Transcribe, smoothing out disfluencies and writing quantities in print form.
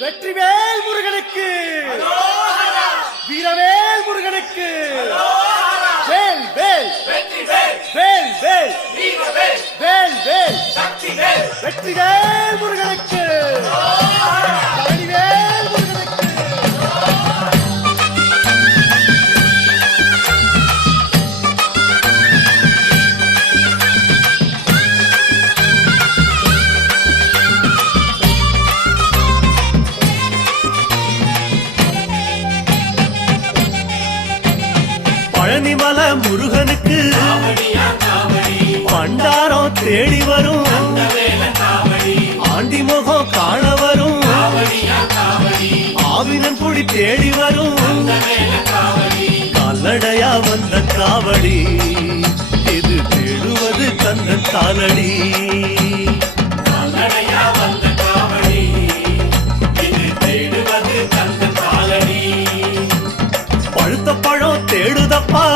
வெற்றிவேல் முருகனுக்கு, வீரவேல் முருகனுக்கு, வேல் வேல் வேல் வேல் வேல் வேல் வெற்றிவேல் முருகனுக்கு, பழனிவேல் முருகனுக்கு. பழனிமல முருகனுக்கு பண்டாரம் தேடி வரும், ஆண்டி முகம் காண வரும், ஆவினன் பொடி தேடி வரும், கால்நடையா வந்த காவடி இது தேடுவது கந்தன் காலடி. பழுத்த பழம் தேடுதப்பா